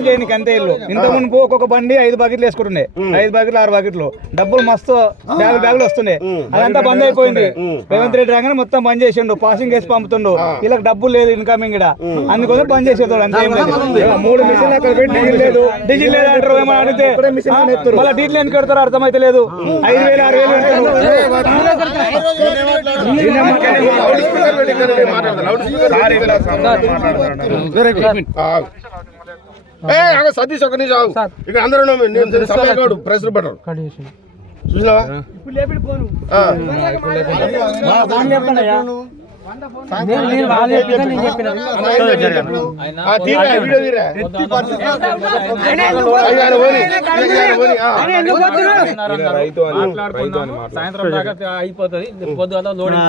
Load చేయడానికి అంతే ఇల్లు. ఇంత మునుపు ఒక్కొక్క బండి 5 బకెట్లు వేసుకుంటుండే, 5 బకెట్లు 6 బకెట్లు డబ్బులు మస్తు బ్యాగులు వస్తుండే. అదంతా బంద్ అయిపోయింది. రేవంత్ రెడ్డి రాగానే మొత్తం బంద్ చేసిండు, పాసింగ్ వేసి పంపుతుండు. వీళ్ళకి డబ్బులు లేదు ఇన్కమింగ్ ఇక్కడ, అందుకోసం బంద్ చేసేది. అంతే 3 మిషన్లు అక్కడ పెట్టి డీజిల్ లేదు అంటారు. ఏమో అడిగితే మళ్ళీ డీజిల్ ఎందుకు పెడతారో అర్థమైతే లేదు. 5,000 6,000 సతీష్ ఒక నిజం ఇక్కడ అందరూ ప్రెషర్ పెట్టరు చూసినావా సాయంత్రం దాకా అయిపోతుంది. పొద్దుగా లోడింగ్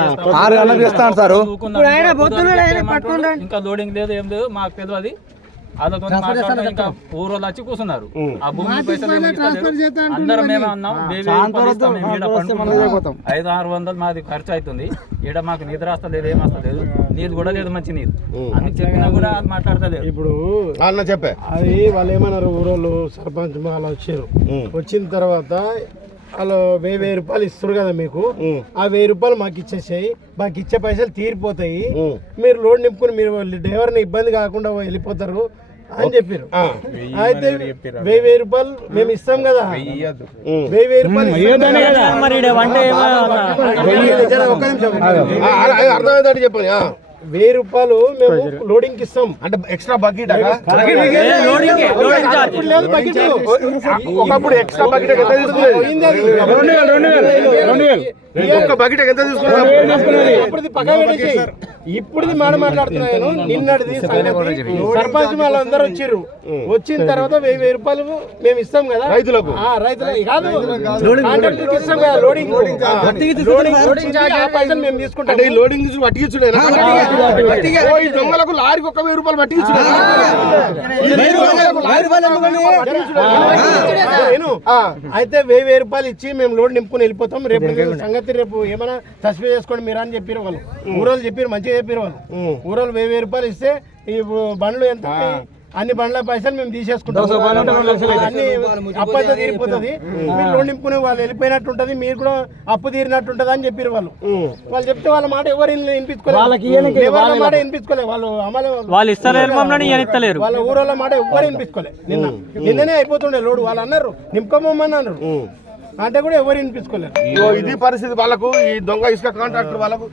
ఇంకా లోడింగ్ లేదు, ఏం లేదు, మాకు తెలియదు. అదొక ఇంకా ఊరోళ్ళు వచ్చి కూర్చున్నారు. ఆ భూమి పైసలు అందరం మేమే అన్నాం, 500-600 మాది ఖర్చు అవుతుంది. ఈడ మాకు నిద్ర వస్తలేదు, ఏం వస్తలేదు, నీరు కూడా లేదు, మంచి నీరు అని చెప్పినా కూడా మాట్లాడతలేదు. ఇప్పుడు అన్న చెప్పే అది వాళ్ళు ఏమన్నారు, ఊరోళ్ళు సర్పంచ్ వాళ్ళు వచ్చారు. వచ్చిన తర్వాత వాళ్ళు 1000 రూపాయలు ఇస్తారు కదా మీకు, ఆ 1000 రూపాయలు మాకు ఇచ్చేసాయి, మాకు ఇచ్చే పైసలు తీరిపోతాయి, మీరు లోడ్ నింపుకుని మీరు డ్రైవర్ని ఇబ్బంది కాకుండా వెళ్ళిపోతారు అని చెప్పారు. అయితే 1000 రూపాయలు మేము ఇస్తాం కదా, 1000 రూపాయలు అర్థమైందంటే చెప్పండి. 1000 రూపాయలు మేము లోడింగ్ ఇస్తాం అంటే ఎక్స్ట్రా బకెట్ ఒకప్పుడు ఎక్స్ట్రా బకెట్ ఎంత తీసుకునేది, ఒక్క బకెట్ ఎంత తీసుకున్నారు. ఇప్పుడు మాట మాట్లాడుతున్నాను. నిన్నటిది సర్పంచ్ వాళ్ళందరూ వచ్చారు. వచ్చిన తర్వాత 1000 రూపాయలు మేము ఇస్తాం కదా రైతులకు, కాదు కాంట్రాక్టర్కి ఇస్తాం కదా లోడింగ్ పైసలు మేము తీసుకుంటాం. లోడింగ్ పట్టించుడే దొంగలకు లారీకి 1000 రూపాయలు పట్టించు. అయితే 1000 రూపాయలు ఇచ్చి మేము లోడ్ నింపుకుని వెళ్ళిపోతాం. రేపు సంగతి రేపు ఏమైనా సస్పెండ్ చేసుకోండి మీరు అని చెప్పారు వాళ్ళు. ఊరోళ్ళు చెప్పారు, మంచిగా చెప్పారు వాళ్ళు. ఊరోళ్ళు 1000 రూపాయలు ఇస్తే ఇప్పుడు బండ్లు ఎంత అన్ని బండ్ల పైసలు మేము తీసేసుకుంటాం, అన్ని అప్పు అయితే తీరిపోతుంది, మీరు లోన్ నింపుకునే వాళ్ళు వెళ్ళిపోయినట్టు ఉంటుంది, మీరు కూడా అప్పు తీరినట్టు ఉంటుంది అని చెప్పారు వాళ్ళు. వాళ్ళు చెప్తే వాళ్ళ మాట ఎవరు వినిపించుకోలేదు, మాట వినిపించుకోలేదు. వాళ్ళు ఇస్తలేరు, వాళ్ళ ఊరోళ్ళ మాట ఎవరు వినిపించుకోలేదు. నిన్ననే అయిపోతుండే లోడు. వాళ్ళు అన్నారు నింపుకోమని అన్నారు, అంటే కూడా ఎవరు వినిపించుకోలేదు. ఇది పరిస్థితి వాళ్ళకు, ఈ దొంగ ఇసుక కాంట్రాక్టర్ వాళ్ళకు.